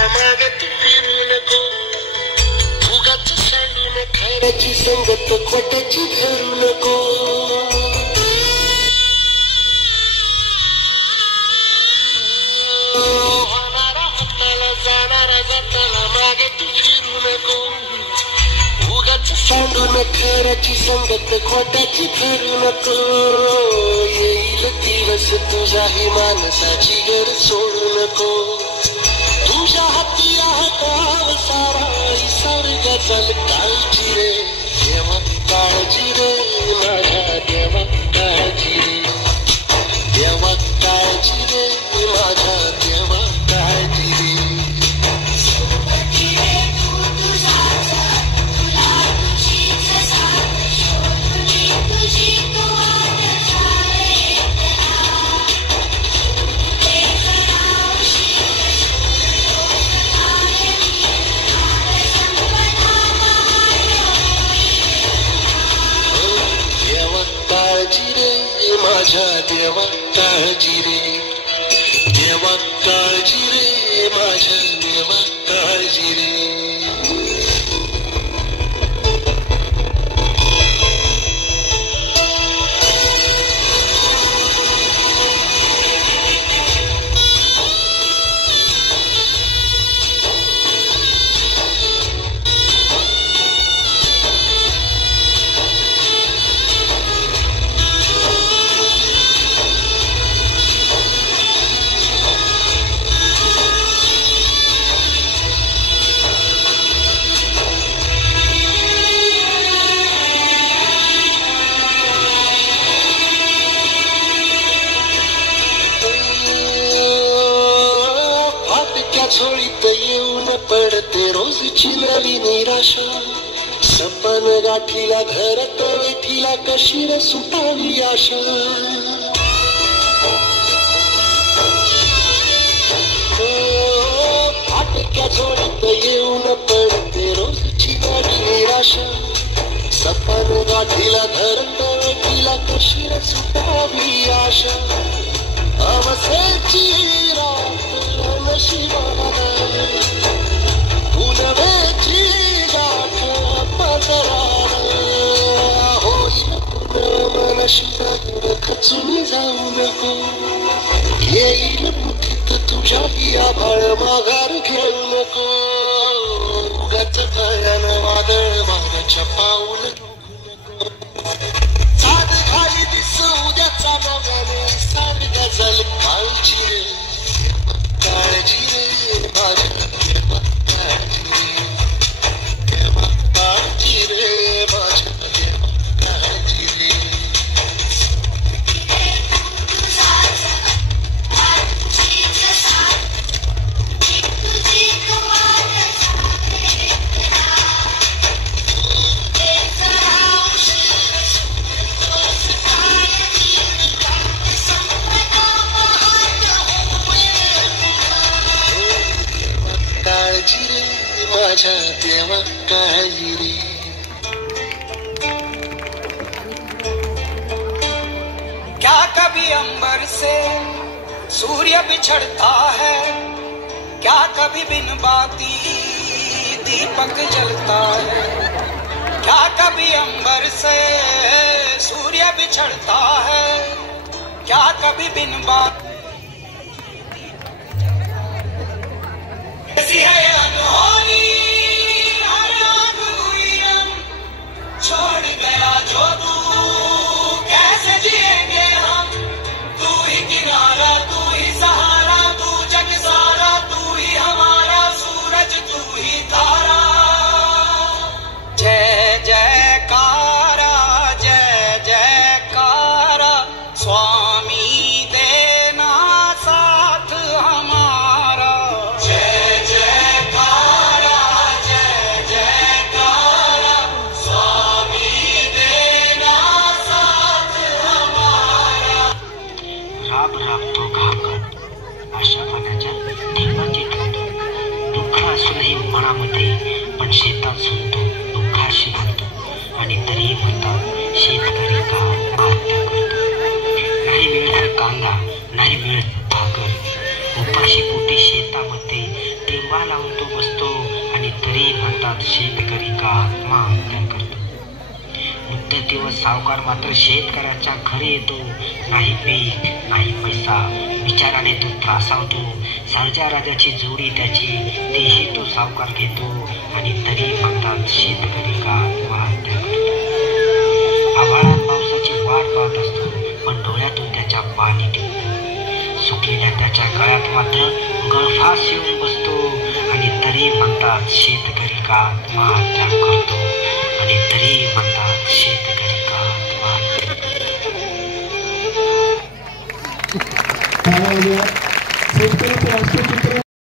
मागे तू फिरू नको, उगाच सांडून खऱ्याची संगत खोट्याची धरू नको. होणारा हाताला जाणारा जाताना मागे तू फिरू नको, उगाच सांडून खऱ्याची संगत खोट्याची धरू नको. येईल दिवस तुझ्याही माणसाची गरज सोडू नको, तुझ्या हाती हाताव सारा सर्ग चल काळजी रे देवा, काळजी रे माझ्या देवा, काळजी रे देवा, काळजी रे माझ्या देवा, काळजी रे. माझ्या देवा काळजी रे देवा, काळजी रे माझ्या देवा, काळजी रे. झोळीत येऊन पडते रोजची नवी निराशा, सपन गाठीला धरत वेठीला कशी र सुटावी आशा. फाटक्या झोळीत येऊन पडते रोजची नवी निराशा, सपन गाठीला धरत वेठीला कशी र सुटावी आशा. अवसेची रात पुनवेची गाठ पदरात, मन शिवाय खचून जाऊ नको, येईल मुठीत तुझ्याही आभाळ माघार घेऊ नको. उगाच पायानं वादळ वाऱ्याच्या पाऊल चाल घाली दिस उद्याचा नव्याने सारी गजल काळजी रे काळजी रे माझ्या देवा, काळजी रे देवा, काळजी रे माझ्या देवा, काळजी रे. काळजी रे माझ्या देवा, काळजी रे. क्या कभी अंबर से सूर्य बिछड़ता है, क्या कभी बिन बाती दीपक जलता है. क्या कभी अंबर से सूर्य बिछड़ता है, क्या कभी बिन बाती है अनहोनी हर आँख हुई रंग, छोड़ गया जो तू कैसे जिएंगे हम. तू ही किनारा, तू ही सहारा, तू जग सारा, तू ही हमारा सूरज, तू ही तारा. जय जयकारा, जय जयकारा, स्वामी देना साथ हमारा. जय जयकारा. म्हणतात शेतकरी का आत्महत्या करतो. मुदतीवर सावकार मात्र शेतकऱ्याच्या घरी येतो. नाही पीक नाही पैसा, विचाराने तो त्रासावतो. सर्जा राजाची जोडी त्याची, तेही तो सावकार घेतो. आणि तरी म्हणतात शेतकरी का आत्महत्या करतो. आभाळात पावसाची वाट पाहत असतो, पण डोळ्यातून त्याच्या पाणी निघतं. सुकलेल्या त्याच्या गळ्यात मात्र गळफास येऊन बसतो. आणि तरी म्हणतात शेतकरी का आत्महत्या करतो. आणि तरी म्हणतात